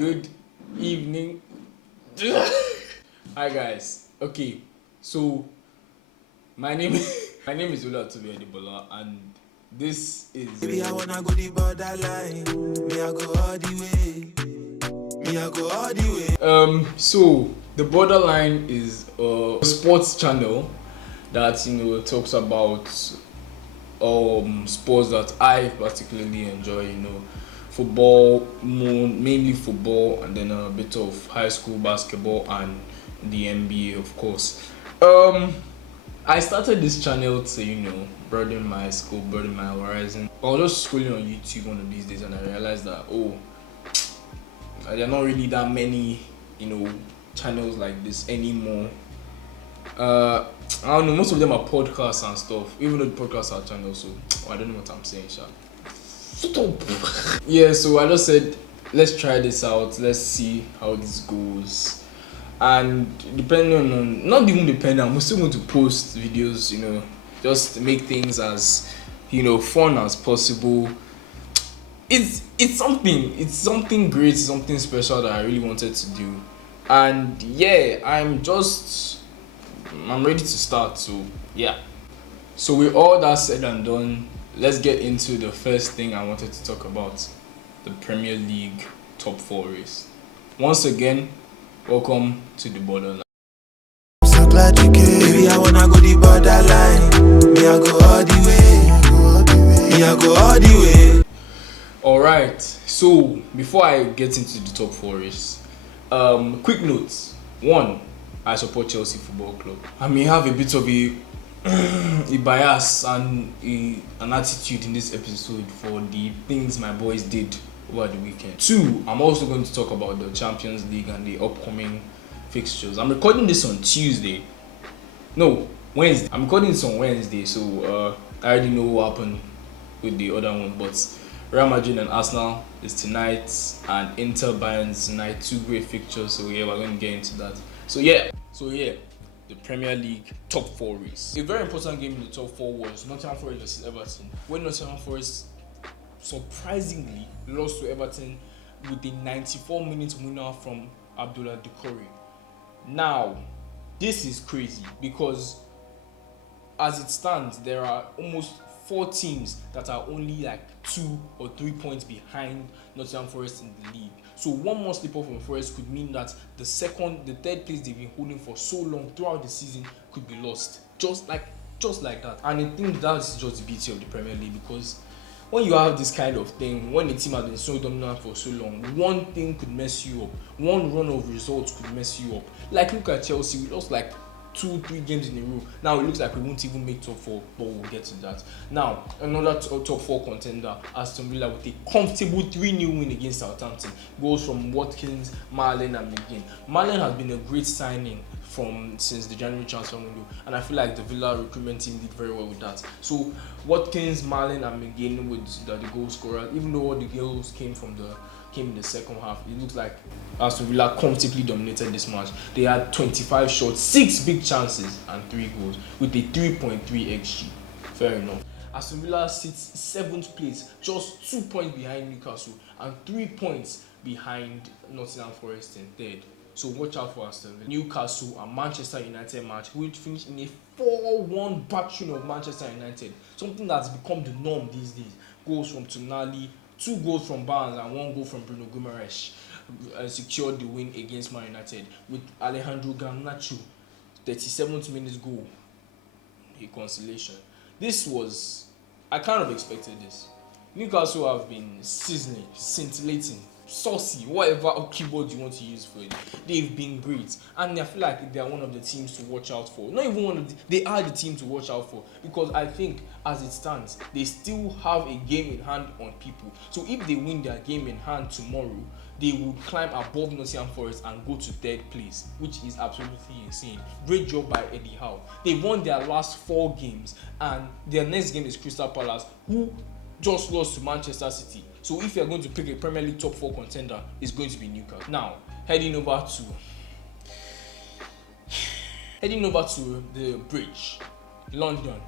Good evening. Hi guys. Okay, so my name is Olatobi Adebola, and this is. Baby, I wanna go the borderline. Me, I go all the way. Me, I go all the way. So the Borderline is a sports channel that talks about sports that I particularly enjoy. Football, mainly football, and then a bit of high school basketball and the NBA, of course. I started this channel to broaden my scope, broaden my horizon. I was just scrolling on YouTube one of these days, and I realized that there are not really that many channels like this anymore. I don't know, most of them are podcasts and stuff, even though the podcasts are channels, so I don't know what I'm saying, Sha. Shut up. Yeah, so I just said, let's try this out, let's see how this goes. And I'm still going to post videos, just to make things as fun as possible. It's something great, something special that I really wanted to do. And yeah, I'm ready to start, so yeah. So with all that said and done, let's get into the first thing I wanted to talk about, the Premier League top 4 race. Once again, welcome to the Borderline. So glad you came. Baby, I wanna go the borderline. Me, I go all the way. Me, I go all the way. Alright, so before I get into the top 4 race, quick notes. 1, I support Chelsea Football Club. I may have a bit of a bias and an attitude in this episode for the things my boys did over the weekend. 2, I'm also going to talk about the Champions League and the upcoming fixtures. I'm recording this on Wednesday. I'm recording this on Wednesday, so I already know what happened with the other one, but Real Madrid and Arsenal is tonight, and Inter Bayern is tonight. 2 great fixtures, so yeah, we're going to get into that. So yeah, the Premier League top 4 race. A very important game in the top 4 was Nottingham Forest versus Everton, when Nottingham Forest surprisingly lost to Everton with a 94-minute winner from Abdullah Doucouré. Now, this is crazy because as it stands, there are almost 4 teams that are only like 2 or 3 points behind Nottingham Forest in the league. So one more slip up from Forest could mean that the third place they've been holding for so long throughout the season could be lost. Just like that. And I think that's just the beauty of the Premier League, because when you have this kind of thing, when a team has been so dominant for so long, one thing could mess you up. One run of results could mess you up. Like, look at Chelsea, we lost like 2-3 games in a row. Now it looks like we won't even make top 4, but we'll get to that. Now, another top 4 contender, Aston Villa, with a comfortable 3-0 win against Southampton. Goals from Watkins, Marlon and McGinn. Marlon has been a great signing since the January transfer window, and I feel like the Villa recruitment team did very well with that. So Watkins, Marlon and McGinn with the goal scorer, even though all the goals came in the second half, it looks like Aston Villa comfortably dominated this match. They had 25 shots, 6 big chances and 3 goals with a 3.3 xG. Fair enough. Aston Villa sits 7th place, just 2 points behind Newcastle and 3 points behind Nottingham Forest in 3rd. So watch out for Aston Villa. Newcastle and Manchester United match which finished in a 4-1 battering of Manchester United. Something that's become the norm these days. Goals from Tonali, 2 goals from Barnes and 1 goal from Bruno Guimaraes secured the win against Man United, with Alejandro Garnacho 37th minute goal, a consolation. I kind of expected this. Newcastle have been sizzling, scintillating, saucy, whatever keyboard you want to use for it. They've been great, and I feel like they are one of the teams to watch out for. Not even they are the team to watch out for, because I think as it stands, they still have a game in hand on people. So if they win their game in hand tomorrow, they will climb above Nottingham Forest and go to 3rd place, which is absolutely insane. Great job by Eddie Howe. They won their last 4 games, and their next game is Crystal Palace, who just lost to Manchester City. So if you're going to pick a Premier League top 4 contender, it's going to be Newcastle. Now, heading over to the bridge, London.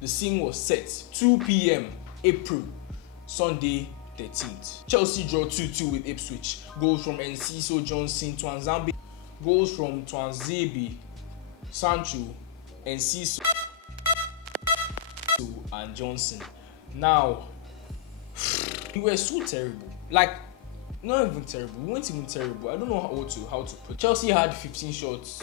The scene was set 2 p.m. April, Sunday, 13th. Chelsea draw 2-2 with Ipswich. Goals from Enciso, Johnson, Twanzebe. Goals from Twanzebe, Sancho, Enciso, and Johnson. Now, we were so terrible. Like, not even terrible. We weren't even terrible. I don't know how to put. Chelsea had 15 shots,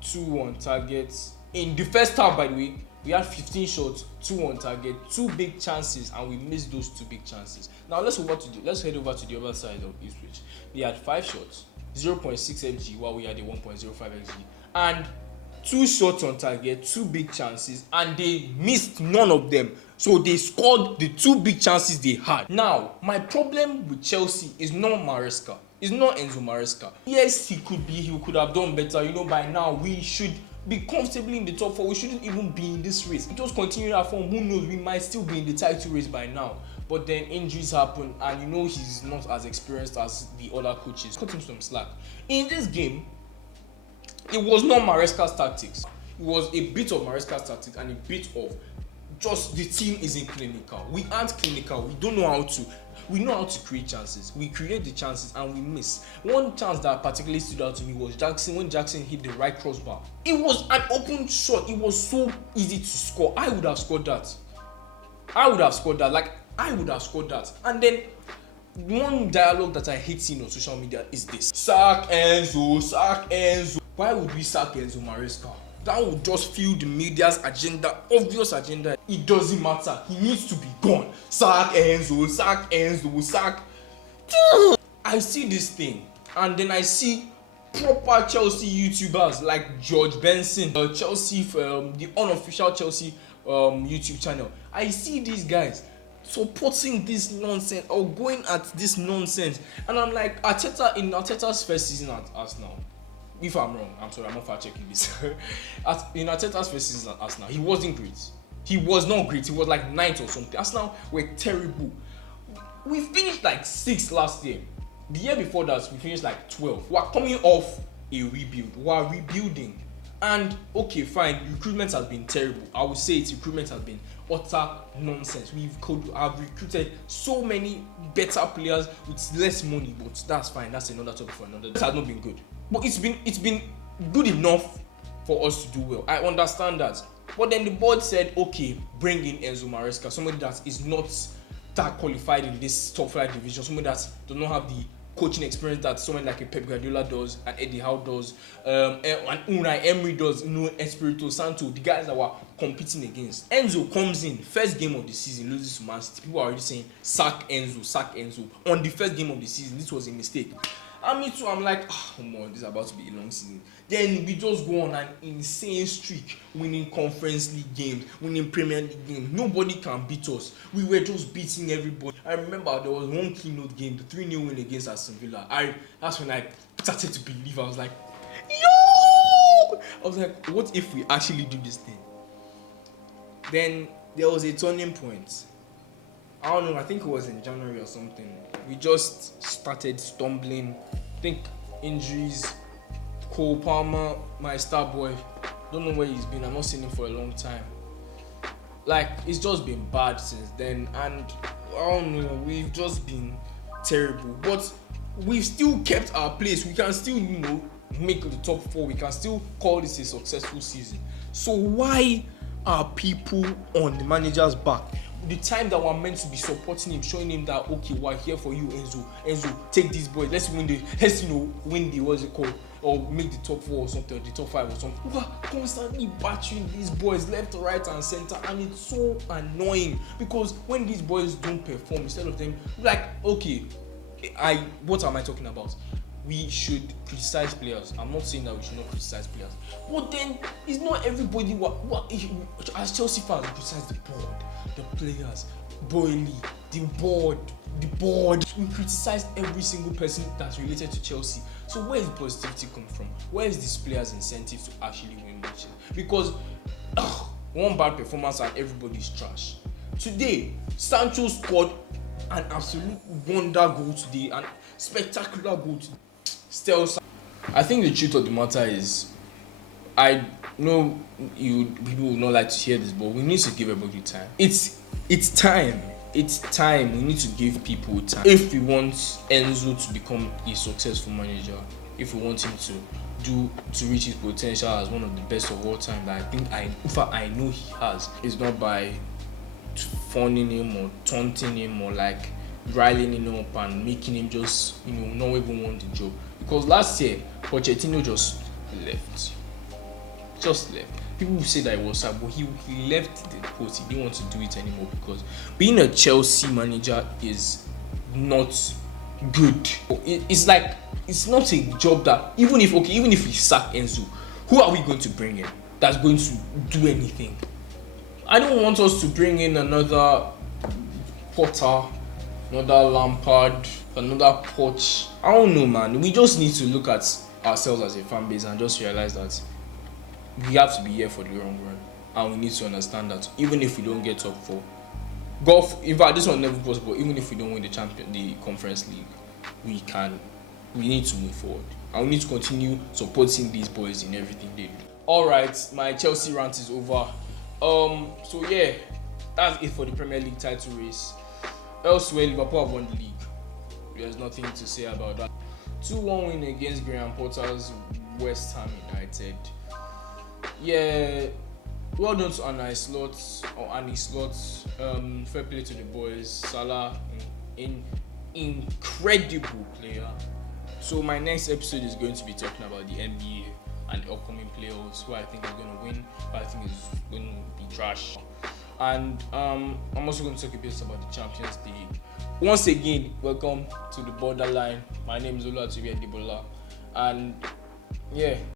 2 on target. In the first half, by the way, we had 15 shots, 2 on target, 2 big chances, and we missed those 2 big chances. Now let's head over to the other side of Ipswich. They had 5 shots, 0.6 xg, while we had a 1.05 xg, and 2 shots on target, 2 big chances, and they missed none of them. So they scored the 2 big chances they had. Now, my problem with Chelsea is not Maresca. It's not Enzo Maresca. Yes, he could have done better. You know, by now we should be comfortably in the top 4. We shouldn't even be in this race. Just continue that form. Who knows? We might still be in the title race by now. But then injuries happen, and you know he's not as experienced as the other coaches. Cut him some slack. In this game, it was not Maresca's tactics. It was a bit of Maresca's tactics and a bit of just the team isn't clinical. We aren't clinical. We don't know how to. We know how to create chances. We create the chances and we miss. One chance that particularly stood out to me was Jackson, when Jackson hit the right crossbar. It was an open shot. It was so easy to score. I would have scored that. Like, I would have scored that. And then one dialogue that I hate seeing on social media is this: sack Enzo, sack Enzo. Why would we sack Enzo Maresca? That would just fuel the media's agenda, obvious agenda. It doesn't matter. He needs to be gone. Sack Enzo, sack Enzo, sack. I see this thing, and then I see proper Chelsea YouTubers like George Benson, Chelsea, the unofficial Chelsea YouTube channel. I see these guys supporting this nonsense or going at this nonsense, and I'm like, Arteta, in Arteta's first season at Arsenal. If I'm wrong, I'm sorry, I'm not fact checking this. In Arteta's first season at Arsenal, he wasn't great. He was not great. He was like 9th or something. Arsenal were terrible. We finished like 6th last year. The year before that, we finished like 12th. We're coming off a rebuild. We're rebuilding. And okay, fine, recruitment has been terrible. I would say recruitment has been utter nonsense. I've recruited so many better players with less money, but that's fine. That's another topic for another. It has not been good. But it's been good enough for us to do well. I understand that. But then the board said, okay, bring in Enzo Maresca, somebody that is not that qualified in this top flight division, somebody that does not have the coaching experience that someone like a Pep Guardiola does, and Eddie Howe does, and Unai Emery does, Espirito Santo, the guys that were competing against. Enzo comes in, first game of the season, loses to Man City. People are already saying, sack Enzo, sack Enzo. On the first game of the season, this was a mistake. And me too, I'm like, come on, this is about to be a long season. Then we just go on an insane streak, winning Conference League games, winning Premier League games. Nobody can beat us. We were just beating everybody. I remember there was one keynote game, the 3-0 win against Aston Villa. That's when I started to believe. I was like, yo! I was like, what if we actually do this thing? Then there was a turning point. I don't know, I think it was in January or something. We just started stumbling. I think injuries. Cole Palmer, my star boy, don't know where he's been. I've not seen him for a long time. Like, it's just been bad since then. And I don't know, we've just been terrible. But we've still kept our place. We can still, make the top 4. We can still call this a successful season. So why are people on the manager's back? The time that we're meant to be supporting him, showing him that, okay, we're here for you, Enzo, take these boys, let's win the what's it called, or make the top 4 or something, or the top 5 or something. We're constantly battering these boys left, right, and center, and it's so annoying because when these boys don't perform, instead of them, like, okay, what am I talking about? We should criticize players. I'm not saying that we should not criticize players, but then it's not everybody. As Chelsea fans, we criticize the board, the players, Boyle, the board. We criticize every single person that's related to Chelsea. So where is the positivity come from? Where is this players' incentive to actually win matches? Because one bad performance and everybody's trash. Today, Sancho scored an absolute wonder goal today, an spectacular goal today. Still, I think the truth of the matter is, I know people will not like to hear this, but we need to give everybody time. It's time. it's time. We need to give people time. If we want Enzo to become a successful manager, if we want him to reach his potential as one of the best of all time, that I know he has, it's not by phoning him or taunting him or like riling him up and making him just not even want the job. Because last year Pochettino just left. People will say that it was sad, but he left the post. He didn't want to do it anymore because being a Chelsea manager is not good. It's like, it's not a job that even if we sack Enzo, who are we going to bring in that's going to do anything? I don't want us to bring in another Potter, another Lampard, another Poch. I don't know, man. We just need to look at ourselves as a fan base and just realize that we have to be here for the long run, and we need to understand that even if we don't get top 4, in fact this one never possible, even if we don't win the Conference League, we need to move forward, and we need to continue supporting these boys in everything they do. Alright, my Chelsea rant is over. So yeah, that's it for the Premier League title race. Elsewhere, Liverpool have won the league. There's nothing to say about that. 2-1 win against Graham Potter's West Ham United. Yeah, well done to Annie Slot. Fair play to the boys. Salah, incredible player. So my next episode is going to be talking about the NBA and the upcoming playoffs, who I think is going to win, but I think is going to be trash. And I'm also going to talk a bit about the Champions League. Once again, welcome to the Borderline. My name is Oluwatobi Adebola, and yeah.